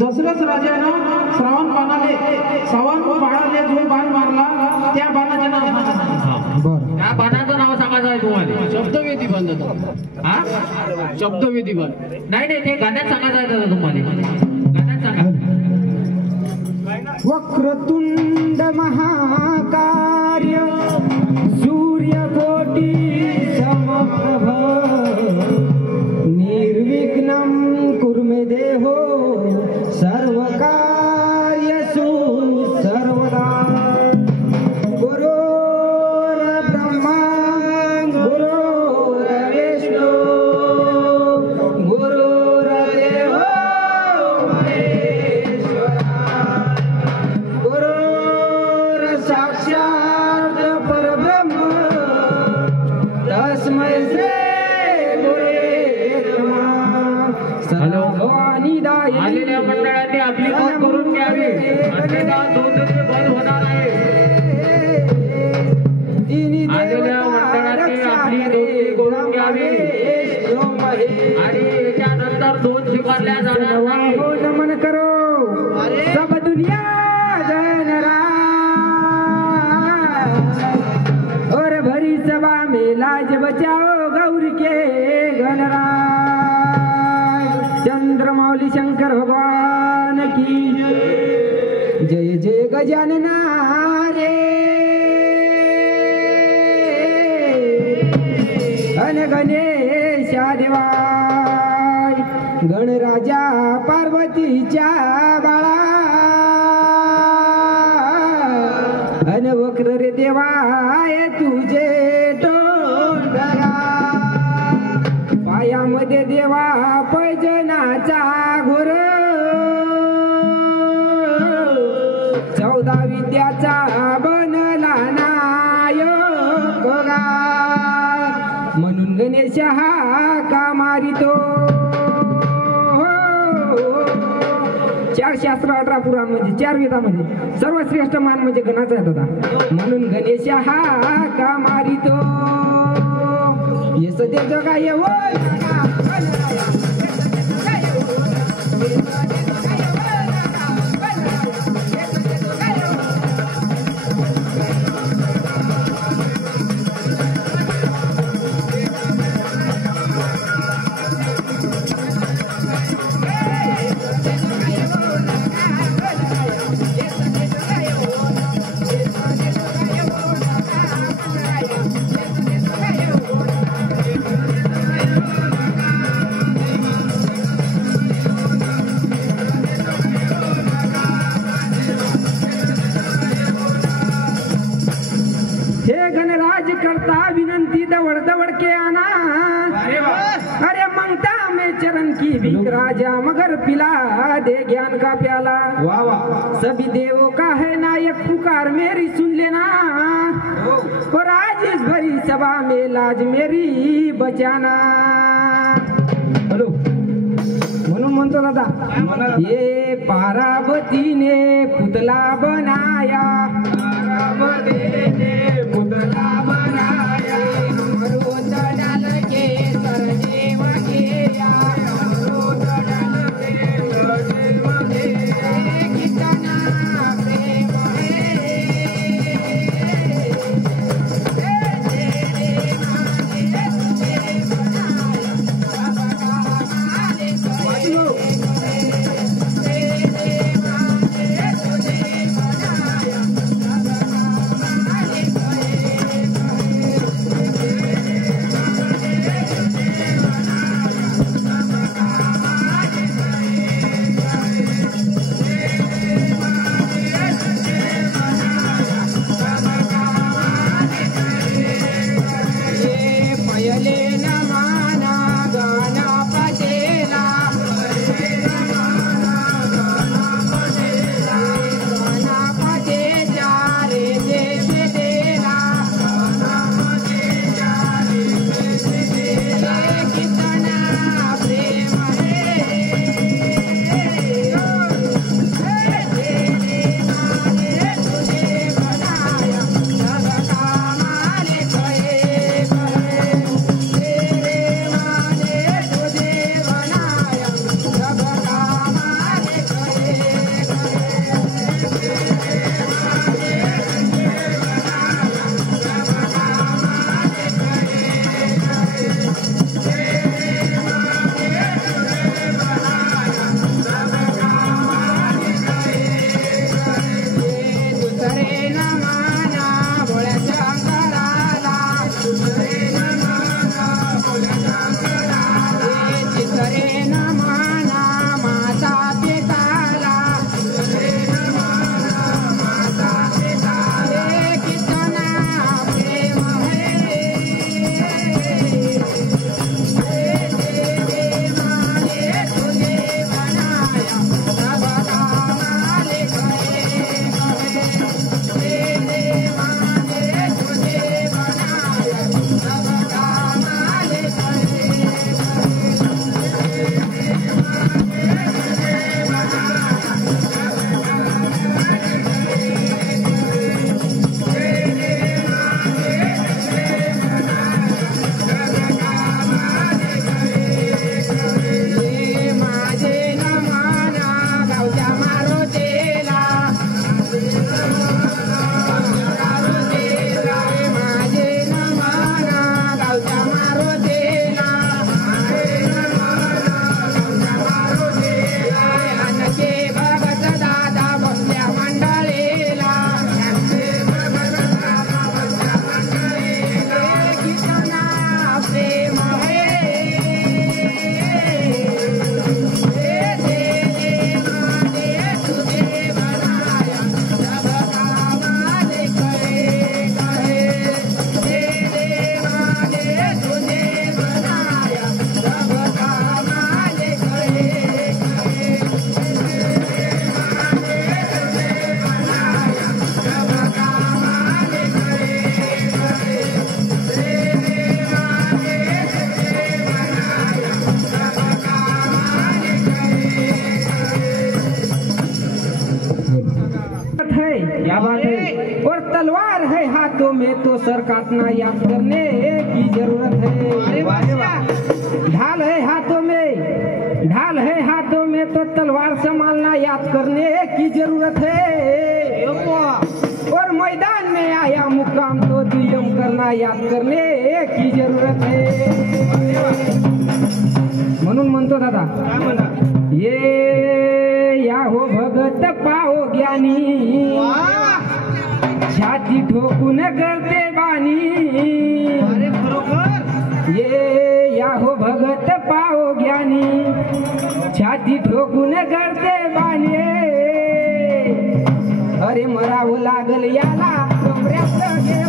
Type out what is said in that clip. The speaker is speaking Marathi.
दशरथ राजानं श्रावण बाळाले जो बाण मारला त्या बाणाचे नाव सांगा. त्या बाणाचं नाव सांगायचं आहे तुम्हाला. शब्दवेदी बंद. हा शब्दवेदी बंद. नाही ते गाण्यात सांगायचं आहे दादा तुम्हाला. गाण्यात सांगा. वक्रतुंड महाकार्य सूर्यकोटी समप्रभ निर्विघ्नं कुर्मे देहो सर्व कार्यसु सर्वदा. गुरुर् ब्रह्मा गुरुर्विष्णु गुरुर्देवो महेश्वरा गुरुर् साक्षात् परब्रह्म तस्मै श्री आलेल्या मंडळांनी आपली नोंद करून घ्यावी. अन्यथा 2 दिवस बंद होणार आहे. आलेल्या मंडळांनी आपली नोंदणी करून घ्यावी आणि याच्यानंतर 2 स्वीकारल्या जाणार नाही. नमन करो सब दुनिया जन और भरी सभा में लाज बचाओ गौर के गणराज. चंद्रमौली शंकर भगवान की जय जय गजानना रे अन गणेशा देवाय. गणराजा पार्वतीच्या बाळा अन वक्र रे देवाय तुझे तोंडया. पायामध्ये देवा पैजनाचा घोर 14 विद्याचा बनला नायक गा. म्हणून गणेश हा का मारितो. 4 शास्त्र 18 पुराण म्हणजे 4 वेदामध्ये सर्वश्रेष्ठ मान म्हणजे गणाचा आहे दादा. म्हणून गणेश हा का मारितो. येस ते जगा येवो करता विनंती दवड़ दवड़ के आना. अरे मांगता मैं चरण की भीख राजा मगर पिला दे ज्ञान का प्याला. वाह वाह. सभी देवों का है नायक पुकार मेरी सुन लेना. और आज इस भरी सभा में लाज मेरी बचाना. हॅलो म्हणून म्हणतो दादा ये पार्वतीने पुतला बनाया. पार्वतीने पुतला बनाया. अमृत डाल के सरदेव किया. अमृत डाल के सरदेव किया. कितना प्रेम है क्या बात है। और तलवार है हाथों में तो सर काटना याद करने की जरूरत है। ढाल है हाथों में, ढाल है हाथों में तो तलवार संभालना याद करने की जरूरत है। और मैदान में आया मुकाम तो दुयम करना याद करने की जरूरत है। म्हणून म्हणतो दादा, ये या हो भगत पाओ ज्ञानी, छाती ठोकून करते बानी। ये या हो भगत पाओ ज्ञानी, छाती ठोकून करते बानी। अरे मरावं लागल याला कमऱ्यात घे